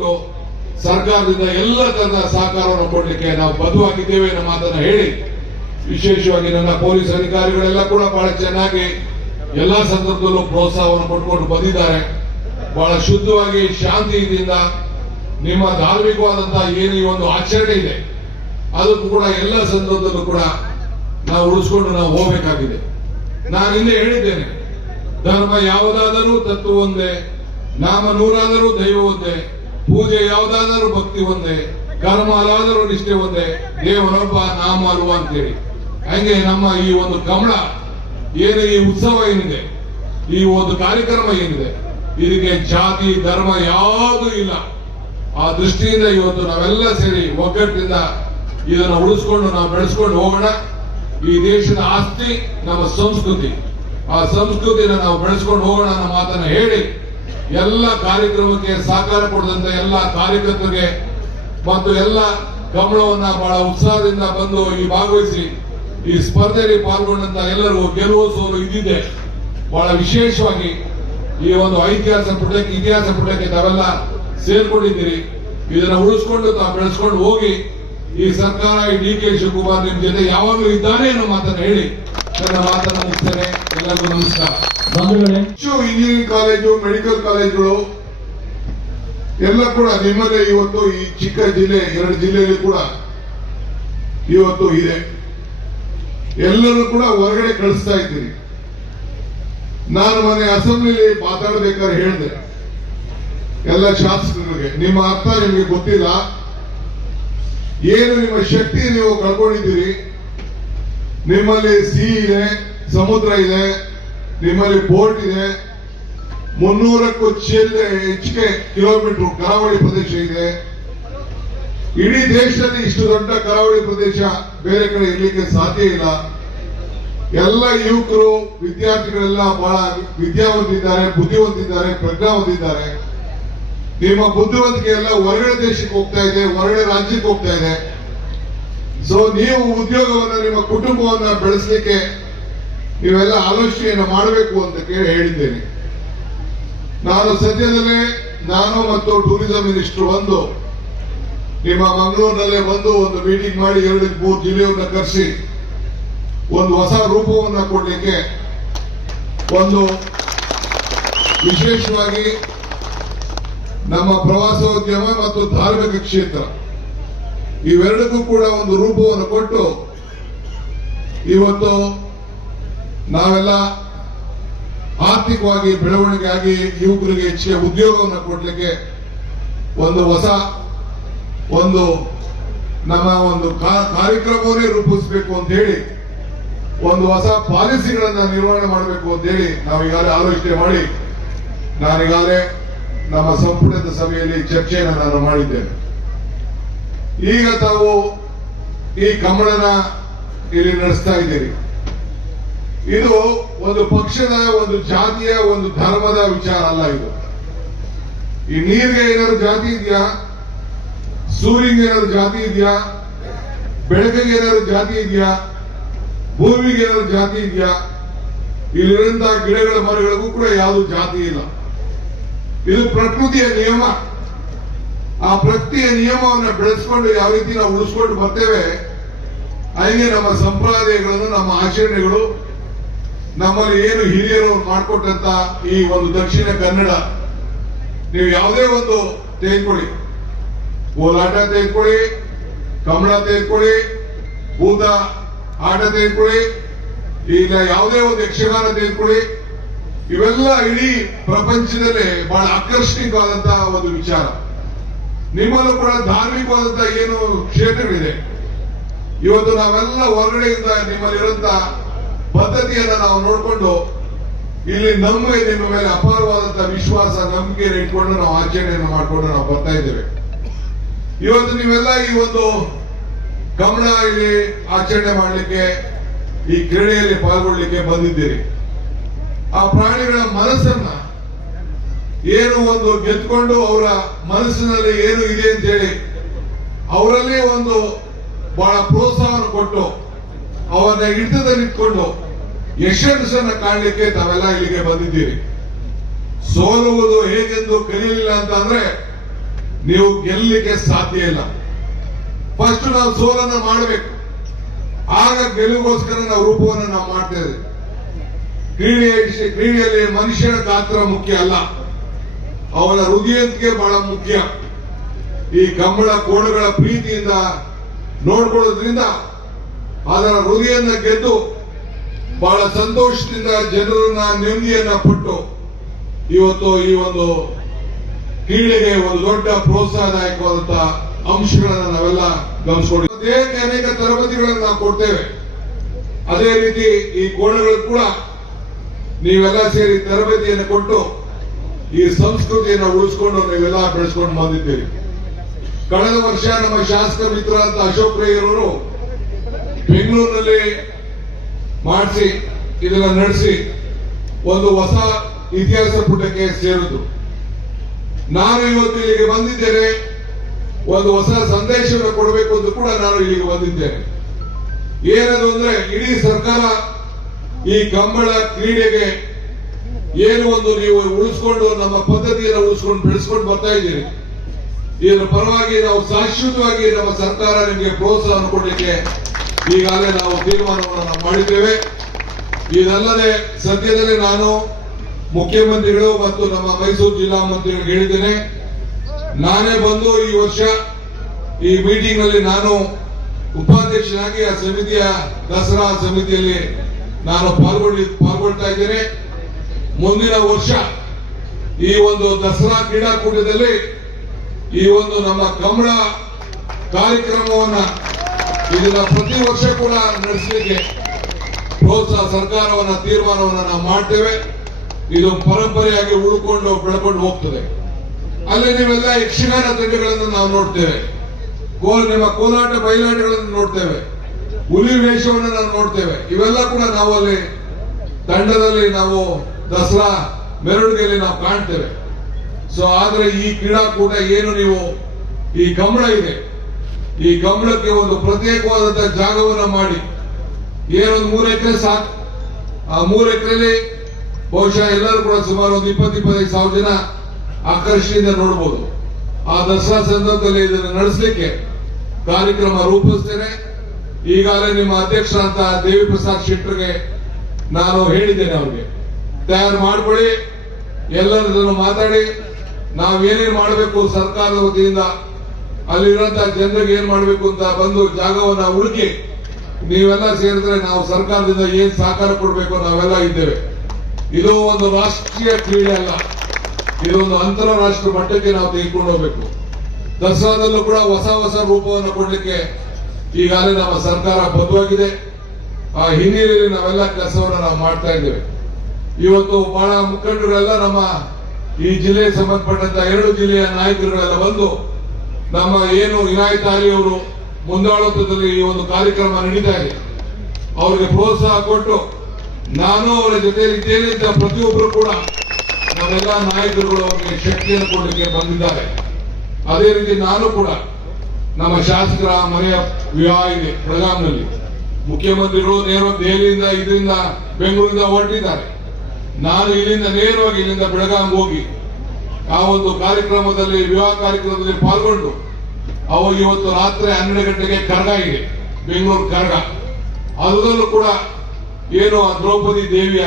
ಕೊಟ್ಟು ಸರ್ಕಾರದಿಂದ ಎಲ್ಲ ತನ್ನ ಸಹಕಾರವನ್ನು ಕೊಡ್ಲಿಕ್ಕೆ ನಾವು ಬದುವಾಗಿದ್ದೇವೆ ನಮ್ಮ ಮಾತನ್ನ ಹೇಳಿ, ವಿಶೇಷವಾಗಿ ನನ್ನ ಪೊಲೀಸ್ ಅಧಿಕಾರಿಗಳೆಲ್ಲ ಕೂಡ ಬಹಳ ಚೆನ್ನಾಗಿ ಎಲ್ಲಾ ಸಂದರ್ಭದಲ್ಲೂ ಪ್ರೋತ್ಸಾಹವನ್ನು ಕೊಟ್ಕೊಂಡು ಬಂದಿದ್ದಾರೆ. ಬಹಳ ಶುದ್ಧವಾಗಿ, ಶಾಂತಿಯಿಂದ, ನಿಮ್ಮ ಧಾರ್ಮಿಕವಾದಂತಹ ಏನು ಈ ಒಂದು ಆಚರಣೆ ಇದೆ, ಅದಕ್ಕೂ ಕೂಡ ಎಲ್ಲ ಸಂದರ್ಭದಲ್ಲೂ ಕೂಡ ನಾವು ಉಳಿಸ್ಕೊಂಡು ನಾವು ಹೋಗಬೇಕಾಗಿದೆ. ನಾನು ಹಿಂದೆ ಹೇಳಿದ್ದೇನೆ, ಧರ್ಮ ಯಾವುದಾದರೂ ತತ್ವ ಒಂದೇ, ನಾಮ ನೂರಾದರೂ ದೈವ ಒಂದೇ ಪೂಜೆ ಯಾವುದಾದರೂ ಭಕ್ತಿ ಒಂದೇ ಕರ್ಮ ಅಲ್ಲಾದರೂ ನಿಷ್ಠೆ ಒಂದೇ ದೇವರೊಬ್ಬ ನಾಮ ಅಲ್ವ ಅಂತೇಳಿ. ಹಂಗೆ ನಮ್ಮ ಈ ಒಂದು ಗಮನ, ಏನು ಈ ಉತ್ಸವ ಏನಿದೆ, ಈ ಒಂದು ಕಾರ್ಯಕ್ರಮ ಏನಿದೆ, ಇದಕ್ಕೆ ಜಾತಿ, ಧರ್ಮ ಯಾವುದೂ ಇಲ್ಲ. ಆ ದೃಷ್ಟಿಯಿಂದ ಇವತ್ತು ನಾವೆಲ್ಲ ಸೇರಿ ಒಗ್ಗಟ್ಟಿನಿಂದ ಇದನ್ನು ಉಳಿಸ್ಕೊಂಡು ನಾವು ಬೆಳೆಸ್ಕೊಂಡು ಹೋಗೋಣ. ಈ ದೇಶದ ಆಸ್ತಿ, ನಮ್ಮ ಸಂಸ್ಕೃತಿ. ಆ ಸಂಸ್ಕೃತಿನ ನಾವು ಬೆಳೆಸ್ಕೊಂಡು ಹೋಗೋಣ ಅನ್ನೋ ಮಾತನ್ನ ಹೇಳಿ ಎಲ್ಲ ಕಾರ್ಯಕ್ರಮಕ್ಕೆ ಸಹಕಾರ ಕೊಡದಂತ ಎಲ್ಲ ಕಾರ್ಯಕರ್ತರಿಗೆ ಮತ್ತು ಎಲ್ಲ ಗಮನವನ್ನ ಬಹಳ ಉತ್ಸಾಹದಿಂದ ಬಂದು ಈ ಭಾಗವಹಿಸಿ ಈ ಸ್ಪರ್ಧೆಯಲ್ಲಿ ಪಾಲ್ಗೊಂಡಂತ ಎಲ್ಲರೂ ಗೆಲುವು ಸೋಲು ಇದ್ದಿದೆ ಬಹಳ ವಿಶೇಷವಾಗಿ ಈ ಒಂದು ಐತಿಹಾಸ ಪುಟಕ್ಕೆ ಇತಿಹಾಸ ಪುಟಕ್ಕೆ ತಾವೆಲ್ಲ ಸೇರ್ಕೊಂಡಿದ್ದೀರಿ. ಇದನ್ನ ಉಳಿಸ್ಕೊಂಡು ತಾವು ಬೆಳೆಸ್ಕೊಂಡು ಹೋಗಿ ಈ ಸರ್ಕಾರ, ಈ ಡಿ ಕೆ ಶಿವಕುಮಾರ್ ನಿಮ್ ಜೊತೆ ಯಾವಾಗಲೂ ಇದ್ದಾನೆ ಅನ್ನೋ ಮಾತನ್ನ ಹೇಳಿ. ನನ್ನ ಮಾತನ್ನ ಮುಗಿಸ್ತೇನೆ. ಎಲ್ಲರಿಗೂ ನಮಸ್ಕಾರ. ಹೆಚ್ಚು ಇಂಜಿನಿಯರಿಂಗ್ ಕಾಲೇಜು ಮೆಡಿಕಲ್ ಕಾಲೇಜುಗಳು ಎಲ್ಲ ಕೂಡ ನಿಮ್ಮಲ್ಲೇ ಇವತ್ತು ಈ ಚಿಕ್ಕ ಜಿಲ್ಲೆ, ಎರಡು ಜಿಲ್ಲೆಯಲ್ಲಿ ಕೂಡ ಇವತ್ತು ಇದೆ. ಎಲ್ಲರೂ ಕೂಡ ಹೊರಗಡೆ ಕಳಿಸ್ತಾ ಇದ್ದೀರಿ ನಾನು ಮೊನ್ನೆ ಅಸೆಂಬ್ಲಿಲಿ ಮಾತಾಡಬೇಕಾದ್ರೆ ಹೇಳಿದೆ. ಎಲ್ಲ ಶಾಸಕರಿಗೆ ನಿಮ್ಮ ಅರ್ಥ ನಿಮಗೆ ಗೊತ್ತಿಲ್ಲ. ಏನು ನಿಮ್ಮ ಶಕ್ತಿ ನೀವು ಕಳ್ಕೊಂಡಿದ್ದೀರಿ? ನಿಮ್ಮಲ್ಲಿ ಸಿ ಇದೆ, ಸಮುದ್ರ ಇದೆ ನಿಮ್ಮಲ್ಲಿ ಬೋರ್ಡ್ ಇದೆ. ಮುನ್ನೂರಕ್ಕೂ ಚೆಲ್ಲ ಹೆಚ್ಚಿಗೆ ಕಿಲೋಮೀಟರ್ ಕರಾವಳಿ ಪ್ರದೇಶ ಇದೆ. ಇಡೀ ದೇಶದಲ್ಲಿ ಇಷ್ಟು ದೊಡ್ಡ ಕರಾವಳಿ ಪ್ರದೇಶ ಬೇರೆ ಕಡೆ ಇರಲಿಕ್ಕೆ ಸಾಧ್ಯ ಇಲ್ಲ. ಎಲ್ಲ ಯುವಕರು, ವಿದ್ಯಾರ್ಥಿಗಳೆಲ್ಲ ಬಹಳ ವಿದ್ಯಾವಂತಿದ್ದಾರೆ, ಬುದ್ಧಿವಂತಿದ್ದಾರೆ, ಪ್ರಜ್ಞಾವಂತಿದ್ದಾರೆ. ನಿಮ್ಮ ಬುದ್ಧಿವಂತಿಕೆ ಎಲ್ಲ ಹೊರಗಡೆ ದೇಶಕ್ಕೆ ಹೋಗ್ತಾ ಇದೆ, ಹೊರಗಡೆ ರಾಜ್ಯಕ್ಕೆ ಹೋಗ್ತಾ ಇದೆ. ಸೊ ನೀವು ಉದ್ಯೋಗವನ್ನ, ನಿಮ್ಮ ಕುಟುಂಬವನ್ನ ಬೆಳೆಸಲಿಕ್ಕೆ ನೀವೆಲ್ಲ ಆಲೋಚನೆಯನ್ನು ಮಾಡಬೇಕು ಅಂತ ಕೇಳಿ ಹೇಳಿದ್ದೇನೆ. ನಾನು ಸದ್ಯದಲ್ಲೇ ನಾನು ಮತ್ತು ಟೂರಿಸಂ ಮಿನಿಸ್ಟರ್ ಬಂದು ನಿಮ್ಮ ಮಂಗಳೂರಿನಲ್ಲೇ ಬಂದು ಒಂದು ಮೀಟಿಂಗ್ ಮಾಡಿ ಎರಡು ಮೂರು ಜಿಲ್ಲೆಯನ್ನ ಕರೆಸಿ ಒಂದು ಹೊಸ ರೂಪವನ್ನ ಕೊಡಲಿಕ್ಕೆ ಒಂದು ವಿಶೇಷವಾಗಿ ನಮ್ಮ ಪ್ರವಾಸೋದ್ಯಮ ಮತ್ತು ಧಾರ್ಮಿಕ ಕ್ಷೇತ್ರ ಇವೆರಡಕ್ಕೂ ಕೂಡ ಒಂದು ರೂಪವನ್ನು ಕೊಟ್ಟು ಇವತ್ತು ನಾವೆಲ್ಲ ಆರ್ಥಿಕವಾಗಿ ಬೆಳವಣಿಗೆ ಆಗಿ ಯುವಕರಿಗೆ ಹೆಚ್ಚಿನ ಉದ್ಯೋಗವನ್ನು ಕೊಡಲಿಕ್ಕೆ ಒಂದು ಹೊಸ ಒಂದು ನಮ್ಮ ಒಂದು ಕಾರ್ಯಕ್ರಮವನ್ನೇ ರೂಪಿಸಬೇಕು ಅಂತ ಹೇಳಿ ಒಂದು ಹೊಸ ಪಾಲಿಸಿಗಳನ್ನ ನಿರ್ವಹಣೆ ಮಾಡಬೇಕು ಅಂತ ಹೇಳಿ ನಾವು ಈಗಾಗಲೇ ಆಲೋಚನೆ ಮಾಡಿ ನಾನೀಗಾಗಲೇ ನಮ್ಮ ಸಂಪುಟದ ಸಭೆಯಲ್ಲಿ ಚರ್ಚೆಯನ್ನು ನಾನು ಮಾಡಿದ್ದೇನೆ. ಈಗ ತಾವು ಈ ಕಮಲನ ಇಲ್ಲಿ ನಡೆಸ್ತಾ ಇದ್ದೀರಿ. ಇದು ಒಂದು ಪಕ್ಷದ, ಒಂದು ಜಾತಿಯ, ಒಂದು ಧರ್ಮದ ವಿಚಾರ ಅಲ್ಲ ಇದು. ಈ ನೀರಿಗೆ ಏನಾದ್ರು ಜಾತಿ ಇದೆಯಾ? ಸೂರ್ಯಗೆ ಏನಾದ್ರು ಜಾತಿ ಇದೆಯಾ? ಬೆಳಕಿಗೆ ಏನಾದ್ರು ಜಾತಿ ಇದೆಯಾ? ಭೂಮಿಗೆ ಏನಾದ್ರು ಜಾತಿ ಇದೆಯಾ? ಇಲ್ಲಿರುವಂತಹ ಗಿಡಗಳ ಮರಗಳಿಗೂ ಕೂಡ ಯಾವುದು ಜಾತಿ ಇಲ್ಲ. ಇದು ಪ್ರಕೃತಿಯ ನಿಯಮ. ಆ ಪ್ರಕೃತಿಯ ನಿಯಮವನ್ನು ಬೆಳೆಸ್ಕೊಂಡು ಯಾವ ರೀತಿ ನಾವು ಉಳಿಸ್ಕೊಂಡು ಬರ್ತೇವೆ ಹಾಗೆ ನಮ್ಮ ಸಂಪ್ರದಾಯಗಳನ್ನು, ನಮ್ಮ ಆಚರಣೆಗಳು ನಮ್ಮಲ್ಲಿ ಏನು ಹಿರಿಯರು ಮಾಡಿಕೊಟ್ಟಂತ ಈ ಒಂದು ದಕ್ಷಿಣ ಕನ್ನಡ, ನೀವು ಯಾವುದೇ ಒಂದು ತೆಗೆದುಕೊಳ್ಳಿ. ಕೋಲಾಟ ತೆಗೆದುಕೊಳ್ಳಿ ಕಮಲ ತೆಗೆದುಕೊಳ್ಳಿ, ಭೂತ ಆಟ ತೆಗೆದುಕೊಳ್ಳಿ ಈಗ ಯಾವುದೇ ಒಂದು ಯಕ್ಷಗಾನ ತೆಗೆದುಕೊಳ್ಳಿ, ಇವೆಲ್ಲ ಇಡೀ ಪ್ರಪಂಚದಲ್ಲೇ ಬಹಳ ಆಕರ್ಷಣೀಯವಾದಂತಹ ಒಂದು ವಿಚಾರ. ನಿಮ್ಮಲ್ಲೂ ಕೂಡ ಧಾರ್ಮಿಕವಾದಂತಹ ಏನು ಕ್ಷೇತ್ರಗಳಿದೆ. ಇವತ್ತು ನಾವೆಲ್ಲ ಹೊರಗಡೆಯಿಂದ ನಿಮ್ಮಲ್ಲಿರುವಂತಹ ಪದ್ಧತಿಯನ್ನ ನಾವು ನೋಡಿಕೊಂಡು ಇಲ್ಲಿ ನಮಗೆ ನಿಮ್ಮ ಮೇಲೆ ಅಪಾರವಾದಂತಹ ವಿಶ್ವಾಸ, ನಂಬಿಕೆ ಇಟ್ಕೊಂಡು ನಾವು ಆಚರಣೆಯನ್ನು ಮಾಡಿಕೊಂಡು ನಾವು ಬರ್ತಾ ಇದ್ದೇವೆ. ಇವತ್ತು ನೀವೆಲ್ಲ ಈ ಒಂದು ಗಮನ ಇಲ್ಲಿ ಆಚರಣೆ ಮಾಡಲಿಕ್ಕೆ, ಈ ಕ್ರೀಡೆಯಲ್ಲಿ ಪಾಲ್ಗೊಳ್ಳಿಕ್ಕೆ ಬಂದಿದ್ದೀರಿ. ಆ ಪ್ರಾಣಿಗಳ ಮನಸ್ಸನ್ನ ಏನು ಒಂದು ಗೆದ್ಕೊಂಡು ಅವರ ಮನಸ್ಸಿನಲ್ಲಿ ಏನು ಇದೆ ಅಂತ ಹೇಳಿ, ಅವರಲ್ಲಿ ಒಂದು ಬಹಳ ಪ್ರೋತ್ಸಾಹವನ್ನು ಕೊಟ್ಟು ಅವರನ್ನ ಹಿಡಿತದಲ್ಲಿ ಇಟ್ಕೊಂಡು ಯಶಸ್ಸನ್ನ ಕಾಣಲಿಕ್ಕೆ ತಾವೆಲ್ಲ ಇಲ್ಲಿಗೆ ಬಂದಿದ್ದೀರಿ. ಸೋಲುವುದು ಹೇಗೆಂದು ಕಲಿಯಲಿಲ್ಲ ಅಂತ ಅಂದ್ರೆ ನೀವು ಗೆಲ್ಲಲಿಕ್ಕೆ ಸಾಧ್ಯ ಇಲ್ಲ. ಫಸ್ಟ್ ನಾವು ಸೋಲನ್ನ ಮಾಡಬೇಕು. ಆಗ ಗೆಲುವಿಗೋಸ್ಕರ ನಾವು ರೂಪವನ್ನು ನಾವು ಮಾಡ್ತೇವೆ ಕ್ರೀಡೆಯ ಕ್ರೀಡೆ ಕ್ರೀಡೆಯಲ್ಲಿ ಮನುಷ್ಯನ ಗಾತ್ರ ಮುಖ್ಯ ಅಲ್ಲ. ಅವನ ಹೃದಯಂತಿಗೆ ಬಹಳ ಮುಖ್ಯ. ಈ ಕಂಬಳ ಕೋಣಗಳ ಪ್ರೀತಿಯಿಂದ ನೋಡ್ಕೊಳ್ಳೋದ್ರಿಂದ ಅದರ ಹೃದಯನ್ನು ಗೆದ್ದು ಬಹಳ ಸಂತೋಷದಿಂದ ಜನರನ್ನ ನೆಮ್ಮದಿಯನ್ನ ಕೊಟ್ಟು ಇವತ್ತು ಈ ಒಂದು ಕ್ರೀಡೆಗೆ ಒಂದು ದೊಡ್ಡ ಪ್ರೋತ್ಸಾಹದಾಯಕವಾದಂತ ಅಂಶಗಳನ್ನ ನಾವೆಲ್ಲ ಗಮನಿಸ್ಕೊಂಡು ಅನೇಕ ಅನೇಕ ತರಬೇತಿಗಳನ್ನು ನಾವು ಕೊಡ್ತೇವೆ. ಅದೇ ರೀತಿ ಈ ಕೋಣಗಳು ಕೂಡ ನೀವೆಲ್ಲ ಸೇರಿ ತರಬೇತಿಯನ್ನು ಕೊಟ್ಟು ಈ ಸಂಸ್ಕೃತಿಯನ್ನು ಉಳಿಸ್ಕೊಂಡು ನೀವೆಲ್ಲ ಬೆಳೆಸ್ಕೊಂಡು ಬಂದಿದ್ದೀರಿ. ಕಳೆದ ವರ್ಷ ನಮ್ಮ ಶಾಸಕ ಮಿತ್ರ ಅಂತ ಅಶೋಕ್ ರೈ ಅವರು ಬೆಂಗಳೂರಿನಲ್ಲಿ ಮಾಡಿಸಿ, ಇದನ್ನ ನಡೆಸಿ ಒಂದು ಹೊಸ ಇತಿಹಾಸ ಪುಟಕ್ಕೆ ಸೇರಿದ್ರು ನಾನು ಇವತ್ತು ಇಲ್ಲಿಗೆ ಬಂದಿದ್ದೇನೆ. ಒಂದು ಹೊಸ ಸಂದೇಶವನ್ನು ಕೊಡಬೇಕು ಅಂತ ಕೂಡ ನಾನು ಇಲ್ಲಿಗೆ ಬಂದಿದ್ದೇನೆ. ಏನದು ಅಂದ್ರೆ, ಇಡೀ ಸರ್ಕಾರ ಈ ಕಂಬಳ ಕ್ರೀಡೆಗೆ ಏನು ಒಂದು ನೀವು ಉಳಿಸ್ಕೊಂಡು ನಮ್ಮ ಪದ್ಧತಿಯನ್ನು ಉಳಿಸ್ಕೊಂಡು ಬೆಳೆಸ್ಕೊಂಡು ಬರ್ತಾ ಇದ್ದೀರಿ. ಇದರ ಪರವಾಗಿ ನಾವು ಶಾಶ್ವತವಾಗಿ ನಮ್ಮ ಸರ್ಕಾರ ನಿಮಗೆ ಪ್ರೋತ್ಸಾಹ ಕೊಡಲಿಕ್ಕೆ ಈಗಾಗಲೇ ನಾವು ತೀರ್ಮಾನವನ್ನು ನಾವು ಮಾಡಿದ್ದೇವೆ. ಇದಲ್ಲದೆ ಸದ್ಯದಲ್ಲಿ ನಾನು ಮುಖ್ಯಮಂತ್ರಿಗಳು ಮತ್ತು ನಮ್ಮ ಮೈಸೂರು ಜಿಲ್ಲಾ ಮಂತ್ರಿಗಳಿಗೆ ಹೇಳಿದ್ದೇನೆ. ನಾನೇ ಬಂದು ಈ ವರ್ಷ ಈ ಮೀಟಿಂಗ್ನಲ್ಲಿ ನಾನು ಉಪಾಧ್ಯಕ್ಷನಾಗಿ ಆ ಸಮಿತಿಯ ದಸರಾ ಸಮಿತಿಯಲ್ಲಿ ನಾನು ಪಾಲ್ಗೊಂಡಿ ಪಾಲ್ಗೊಳ್ತಾ ಇದ್ದೇನೆ. ಮುಂದಿನ ವರ್ಷ ಈ ಒಂದು ದಸರಾ ಕ್ರೀಡಾಕೂಟದಲ್ಲಿ ಈ ಒಂದು ನಮ್ಮ ಕಮಲ ಕಾರ್ಯಕ್ರಮವನ್ನ ಇದನ್ನ ಪ್ರತಿ ವರ್ಷ ಕೂಡ ನಡೆಸಲಿಕ್ಕೆ ಪ್ರೋತ್ಸಾಹ ಸರ್ಕಾರವನ್ನ ತೀರ್ಮಾನವನ್ನ ನಾವು ಮಾಡ್ತೇವೆ. ಇದು ಪರಂಪರೆಯಾಗಿ ಉಳ್ಕೊಂಡು ಬೆಳ್ಕೊಂಡು ಹೋಗ್ತದೆ. ಅಲ್ಲಿ ನೀವೆಲ್ಲ ಯಕ್ಷಗಾನ ತಂಡಗಳನ್ನು ನಾವು ನೋಡ್ತೇವೆ. ಕೋಲ್ ನಿಮ್ಮ ಕೋಲಾಟ ಬಯಲಾಟಗಳನ್ನು ನೋಡ್ತೇವೆ. ಹುಲಿ ವೇಷವನ್ನು ನಾವು ನೋಡ್ತೇವೆ. ಇವೆಲ್ಲ ಕೂಡ ನಾವು ಅಲ್ಲಿ ತಂಡದಲ್ಲಿ ನಾವು ದಸರಾ, ಮೆರವಣಿಗೆಯಲ್ಲಿ ನಾವು ಕಾಣ್ತೇವೆ. ಸೊ ಆದ್ರೆ ಈ ಕ್ರೀಡಾಕೂಟ ಏನು ನೀವು ಈ ಕಂಬಳ ಇದೆ? ಈ ಕಂಬಳಕ್ಕೆ ಒಂದು ಪ್ರತ್ಯೇಕವಾದಂತಹ ಜಾಗವನ್ನು ಮಾಡಿ. ಏನೊಂದು ಮೂರು ಎಕರೆ ಸಾಕು. ಆ ಮೂರು ಎಕರೆಯಲ್ಲಿ ಬಹುಶಃ ಎಲ್ಲರೂ ಕೂಡ ಸುಮಾರು ಒಂದು ಇಪ್ಪತ್ತು ಇಪ್ಪತ್ತೈದು ಸಾವಿರ ಜನ ಆಕರ್ಷಣೆಯಿಂದ ನೋಡಬಹುದು ಆ ದಸರಾ ಸಂದರ್ಭದಲ್ಲಿ ಇದನ್ನು ನಡೆಸಲಿಕ್ಕೆ ಕಾರ್ಯಕ್ರಮ ರೂಪಿಸ್ತೇನೆ. ಈಗಾಗಲೇ ನಿಮ್ಮ ಅಧ್ಯಕ್ಷರಂತ ದೇವಿ ಪ್ರಸಾದ್ ಶೆಟ್ಟರ್ಗೆ ನಾನು ಹೇಳಿದ್ದೇನೆ ಅವರಿಗೆ. ತಯಾರು ಮಾಡ್ಕೊಳ್ಳಿ. ಎಲ್ಲರದನ್ನು ಮಾತಾಡಿ. ನಾವು ಏನೇನು ಮಾಡಬೇಕು ಸರ್ಕಾರದ ವತಿಯಿಂದ ಅಲ್ಲಿರುವಂತಹ ಜನರಿಗೆ ಏನ್ ಮಾಡಬೇಕು ಅಂತ ಬಂದು ಜಾಗವನ್ನ ಹುಡುಕಿ ನೀವೆಲ್ಲ ಸೇರಿದ್ರೆ ನಾವು ಸರ್ಕಾರದಿಂದ ಏನ್ ಸಹಕಾರ ಕೊಡಬೇಕು ನಾವೆಲ್ಲ ಇದ್ದೇವೆ. ಇದು ಒಂದು ರಾಷ್ಟ್ರೀಯ ಕ್ರೀಡೆ ಅಲ್ಲ. ಇದು ಒಂದು ಅಂತಾರಾಷ್ಟ್ರೀಯ ಮಟ್ಟಕ್ಕೆ ನಾವು ತೆಗೆದುಕೊಂಡು ಹೋಗ್ಬೇಕು. ದಸರಾದಲ್ಲೂ ಕೂಡ ಹೊಸ ಹೊಸ ರೂಪವನ್ನು ಕೊಡಲಿಕ್ಕೆ ಈಗಾಗಲೇ ನಮ್ಮ ಸರ್ಕಾರ ಬದ್ಧವಾಗಿದೆ. ಆ ಹಿನ್ನೆಲೆಯಲ್ಲಿ ನಾವೆಲ್ಲ ಕೆಲಸವನ್ನು ನಾವು ಮಾಡ್ತಾ ಇದ್ದೇವೆ. ಇವತ್ತು ಬಹಳ ಮುಖಂಡರೆಲ್ಲ ನಮ್ಮ ಈ ಜಿಲ್ಲೆಗೆ ಸಂಬಂಧಪಟ್ಟಂತ ಎರಡು ಜಿಲ್ಲೆಯ ನಾಯಕರುಗಳೆಲ್ಲ ಬಂದು ನಮ್ಮ ಏನು ವಿನಾಯತ್ ಅಲಿ ಅವರು ಮುಂದಾಳತ್ವದಲ್ಲಿ ಈ ಒಂದು ಕಾರ್ಯಕ್ರಮ ನಡೀತಾ ಇದೆ. ಅವರಿಗೆ ಪ್ರೋತ್ಸಾಹ ಕೊಟ್ಟು ನಾನು ಅವರ ಜೊತೆಯಲ್ಲಿ ಪ್ರತಿಯೊಬ್ಬರು ಕೂಡ ನಮ್ಮೆಲ್ಲ ನಾಯಕರುಗಳು ಅವರಿಗೆ ಶಕ್ತಿಯನ್ನು ಕೊಡಲಿಕ್ಕೆ ಬಂದಿದ್ದಾರೆ. ಅದೇ ರೀತಿ ನಾನು ಕೂಡ ನಮ್ಮ ಶಾಸಕರ ಮನೆಯ ವಿವಾಹ ಇದೆ ಬೆಳಗಾಂನಲ್ಲಿ ಮುಖ್ಯಮಂತ್ರಿಗಳು ನೇರ ದೆಹಲಿಯಿಂದ ಇದರಿಂದ ಬೆಂಗಳೂರಿಂದ ಹೊರಟಿದ್ದಾರೆ. ನಾನು ಇಲ್ಲಿಂದ ನೇರವಾಗಿ ಇಲ್ಲಿಂದ ಬೆಳಗಾಂ ಹೋಗಿ ಆ ಒಂದು ಕಾರ್ಯಕ್ರಮದಲ್ಲಿ, ವಿವಾಹ ಕಾರ್ಯಕ್ರಮದಲ್ಲಿ ಪಾಲ್ಗೊಂಡು ಅವು ಇವತ್ತು ರಾತ್ರಿ ಹನ್ನೆರಡು ಗಂಟೆಗೆ ಕರಗ ಇದೆ, ಬೆಂಗಳೂರು ಕರಗ. ಅದರಲ್ಲೂ ಕೂಡ ಏನು ದ್ರೌಪದಿ ದೇವಿಯ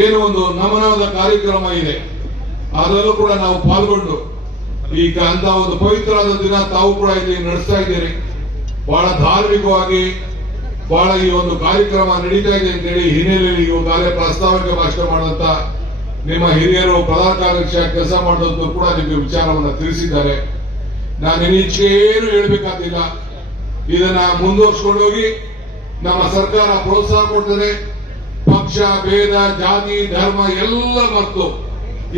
ಏನು ಒಂದು ನಮನವಾದ ಕಾರ್ಯಕ್ರಮ ಇದೆ ಅದರಲ್ಲೂ ಕೂಡ ನಾವು ಪಾಲ್ಗೊಂಡು, ಈಗ ಅಂತ ಒಂದು ಪವಿತ್ರವಾದ ದಿನ ತಾವು ಕೂಡ ಇಲ್ಲಿ ನಡೆಸ್ತಾ ಇದ್ದೀರಿ ಬಹಳ ಧಾರ್ಮಿಕವಾಗಿ ಬಹಳ ಈ ಒಂದು ಕಾರ್ಯಕ್ರಮ ನಡೀತಾ ಇದೆ ಅಂತೇಳಿ ಹಿನ್ನೆಲೆಯಲ್ಲಿ ಈಗಾಗಲೇ ಪ್ರಾಸ್ತಾವಿಕ ಭಾಷಣ ಮಾಡುವಂತ ನಿಮ್ಮ ಹಿರಿಯರು ಪ್ರಧಾನ ಕಾರ್ಯದರ್ಶಿಯಾಗಿ ಕೆಲಸ ಮಾಡಿದಂತೂ ಕೂಡ ನಿಮಗೆ ವಿಚಾರವನ್ನು ತಿಳಿಸಿದ್ದಾರೆ. ನಾನು ಏನು ಹೇಳಬೇಕಾದಿಲ್ಲ ಇದನ್ನ ಮುಂದುವರ್ಸ್ಕೊಂಡು ಹೋಗಿ ನಮ್ಮ ಸರ್ಕಾರ ಪ್ರೋತ್ಸಾಹ ಕೊಡ್ತದೆ. ಪಕ್ಷ ಭೇದ ಜಾತಿ ಧರ್ಮ ಎಲ್ಲ ಮರೆತು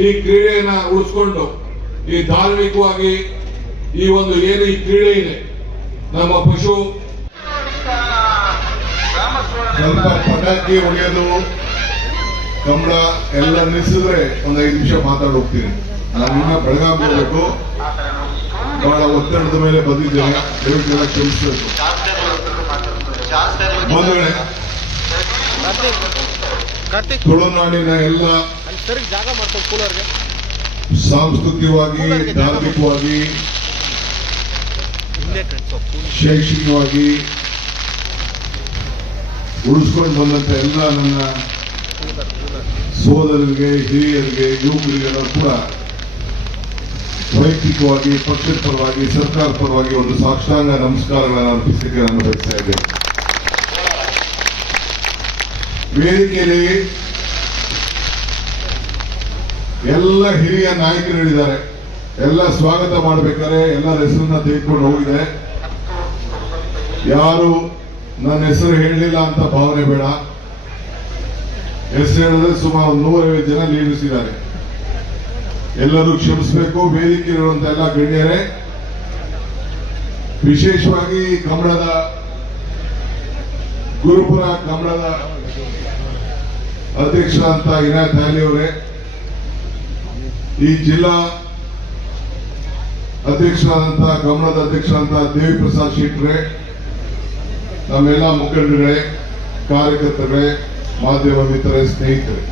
ಈ ಕ್ರೀಡೆಯನ್ನ ಉಳಿಸ್ಕೊಂಡು ಈ ಧಾರ್ಮಿಕವಾಗಿ ಈ ಒಂದು ಏನು ಈ ಕ್ರೀಡೆ ಇದೆ. ನಮ್ಮ ಪಶು ಸ್ವಲ್ಪ ಪಟಾಕಿ ಹೊಡೆಯೋದು ಕಂಬಳ ಎಲ್ಲ ನಿಲ್ಲಿಸಿದ್ರೆ ಒಂದ್ ಐದು ನಿಮಿಷ ಮಾತಾಡೋಗ್ತೀನಿ ನಾನು ಇನ್ನ ಬೆಳಗಾವಿ ಹೋಗ್ಬೇಕು ಬಹಳ ಒತ್ತಡದ ಮೇಲೆ ಬಂದಿದ್ದೇನೆ. ದಯವಿಟ್ಟು ಕ್ಷಮಿಸಬೇಕು. ಬಂಧುಗಳೇ ತುಳುನಾಡಿನ ಎಲ್ಲ ಸಾಂಸ್ಕೃತಿಕವಾಗಿ ಧಾರ್ಮಿಕವಾಗಿ ಶೈಕ್ಷಣಿಕವಾಗಿ ಉಳಿಸ್ಕೊಂಡು ಬಂದಂತ ಎಲ್ಲ ನನ್ನ ಸೋದರರಿಗೆ, ಹಿರಿಯರಿಗೆ, ಯುವಕರಿಗೆಲ್ಲ ಕೂಡ ವೈಯಕ್ತಿಕವಾಗಿ, ಪಕ್ಷದ ಪರವಾಗಿ, ಸರ್ಕಾರ ಪರವಾಗಿ ಒಂದು ಸಾಕ್ಷಾಂಗ ನಮಸ್ಕಾರಗಳನ್ನು ಅರ್ಪಿಸಲಿಕ್ಕೆ ನಾನು ಬಯಸ್ತಾ ಇದ್ದೇನೆ. ವೇದಿಕೆಯಲ್ಲಿ ಎಲ್ಲ ಹಿರಿಯ ನಾಯಕರುಗಳಿದ್ದಾರೆ ಎಲ್ಲ ಸ್ವಾಗತ ಮಾಡಬೇಕಾದ್ರೆ ಎಲ್ಲರ ಹೆಸರನ್ನ ತೆಗೆದುಕೊಂಡು ಹೋಗಿದೆ. ಯಾರು ನನ್ನ ಹೆಸರು ಹೇಳಲಿಲ್ಲ ಅಂತ ಭಾವನೆ ಬೇಡ. ಹೆಸರು ಹೇಳಿದ್ರೆ ಸುಮಾರು ನೂರೈವತ್ತು ಜನ ಲೀಡರ್ಸ್ ಇದ್ದಾರೆ ಎಲ್ಲರೂ ಕ್ಷಮಿಸಬೇಕು, ವೇದಿಕೆ ಇರುವಂತ ಎಲ್ಲ ಗಣ್ಯರೇ. ವಿಶೇಷವಾಗಿ ಕಮಲದ ಗುರುಪುರ ಕಮಲದ ಅಂತ ಇನಾಯತ್ ಅವರೇ. ಈ ಜಿಲ್ಲಾ ಅಧ್ಯಕ್ಷರಾದಂತ ಕಮಲದ ಅಂತ ದೇವಿ ಪ್ರಸಾದ್ ಶೆಟ್ರೆ, ನಮ್ಮೆಲ್ಲ ಮುಖಂಡರೇ, ಕಾರ್ಯಕರ್ತರೇ ಮಾಧ್ಯಮ ಮಿತ್ರರೇ, ಸ್ನೇಹಿತರೆ,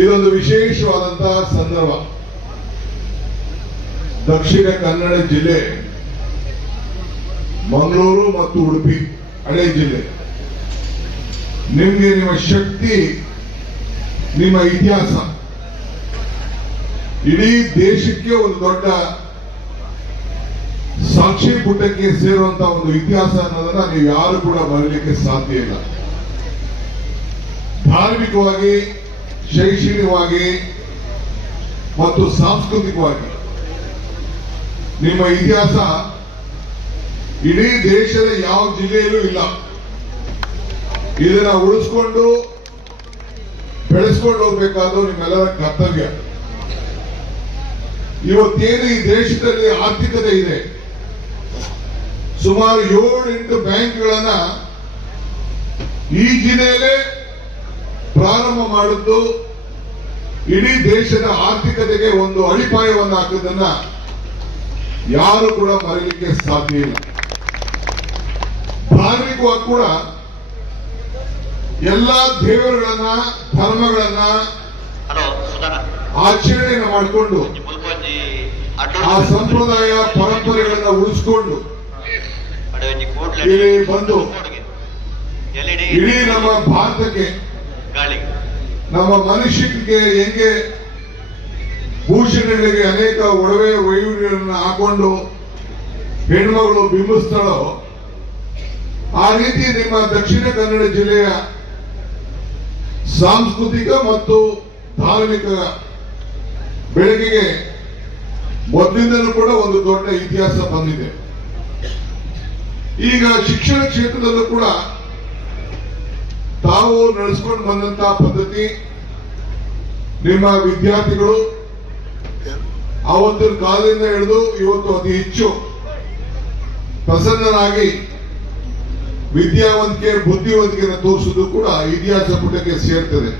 ಇದೊಂದು ವಿಶೇಷವಾದಂತಹ ಸಂದರ್ಭ. ದಕ್ಷಿಣ ಕನ್ನಡ ಜಿಲ್ಲೆ, ಮಂಗಳೂರು ಮತ್ತು ಉಡುಪಿ, ಹಳೆ ಜಿಲ್ಲೆ. ನಿಮಗೆ ನಿಮ್ಮ ಶಕ್ತಿ, ನಿಮ್ಮ ಇತಿಹಾಸ, ಇಡೀ ದೇಶಕ್ಕೆ ಒಂದು ದೊಡ್ಡ ಸಾಕ್ಷಿ ಪುಟಕ್ಕೆ ಸೇರುವಂತಹ ಒಂದು ಇತಿಹಾಸ ಅನ್ನೋದನ್ನ ನೀವು ಯಾರು ಕೂಡ ಬರಲಿಕ್ಕೆ ಸಾಧ್ಯ ಇಲ್ಲ. ಧಾರ್ಮಿಕವಾಗಿ ಶೈಕ್ಷಣಿಕವಾಗಿ ಮತ್ತು ಸಾಂಸ್ಕೃತಿಕವಾಗಿ ನಿಮ್ಮ ಇತಿಹಾಸ ಇಡೀ ದೇಶದ ಯಾವ ಜಿಲ್ಲೆಯಲ್ಲೂ ಇಲ್ಲ. ಇದನ್ನ ಉಳಿಸ್ಕೊಂಡು, ಬೆಳೆಸ್ಕೊಂಡು ಹೋಗ್ಬೇಕಾದ್ರು ನಿಮ್ಮೆಲ್ಲರ ಕರ್ತವ್ಯ. ಇವತ್ತೇನು ಈ ದೇಶದಲ್ಲಿ ಆರ್ಥಿಕತೆ ಇದೆ? ಸುಮಾರು ಏಳು ಎಂಟು ಬ್ಯಾಂಕ್ಗಳನ್ನ ಈ ಜಿಲ್ಲೆಯಲ್ಲೇ ಪ್ರಾರಂಭ ಮಾಡಿದ್ದು ಇಡೀ ದೇಶದ ಆರ್ಥಿಕತೆಗೆ ಒಂದು ಅಡಿಪಾಯವನ್ನು ಹಾಕಿದ್ದನ್ನ ಯಾರು ಕೂಡ ಮರೀಲಿಕ್ಕೆ ಸಾಧ್ಯ ಇಲ್ಲ. ಧಾರ್ಮಿಕವಾಗಿ ಕೂಡ ಎಲ್ಲ ದೇವರುಗಳನ್ನ ಧರ್ಮಗಳನ್ನ ಆಚರಣೆಯನ್ನು ಮಾಡಿಕೊಂಡು ಆ ಸಂಪ್ರದಾಯ ಪರಂಪರೆಗಳನ್ನ ಉಳಿಸಿಕೊಂಡು ಇಲ್ಲಿ ಬಂದು ಇಡೀ ನಮ್ಮ ಭಾರತಕ್ಕೆ ನಮ್ಮ ಮನುಷ್ಯನಿಗೆ ಹೆಂಗೆ ಭೂಷಣಗಳಿಗೆ ಅನೇಕ ಒಡವೆ ವೈವಿಧ್ಯಗಳನ್ನು ಹಾಕೊಂಡು ಹೆಣ್ಮಗಳು ಬಿಂಬಿಸ್ತಾಳೋ, ಆ ರೀತಿ ನಿಮ್ಮ ದಕ್ಷಿಣ ಕನ್ನಡ ಜಿಲ್ಲೆಯ ಸಾಂಸ್ಕೃತಿಕ ಮತ್ತು ಧಾರ್ಮಿಕ ಬೆಳಕಿಗೆ ಮೊದಲಿಂದಲೂ ಕೂಡ ಒಂದು ದೊಡ್ಡ ಇತಿಹಾಸ ಬಂದಿದೆ. ಈಗ ಶಿಕ್ಷಣ ಕ್ಷೇತ್ರದಲ್ಲೂ ಕೂಡ ತಾವು ನಡೆಸ್ಕೊಂಡು ಬಂದಂತಹ ಪದ್ಧತಿ ನಿಮ್ಮ ವಿದ್ಯಾರ್ಥಿಗಳು ಆವತ್ತಿನ ಕಾಲದಿಂದ ಹಿಡಿದು ಇವತ್ತು ಅತಿ ಹೆಚ್ಚು ಪ್ರಸನ್ನರಾಗಿ ವಿದ್ಯಾವಂತಿಕೆ, ಬುದ್ಧಿವಂತಿಕೆಯನ್ನು ತೋರಿಸುವುದು ಕೂಡ ಇತಿಹಾಸ ಪುಟಕ್ಕೆ ಸೇರ್ತದೆ.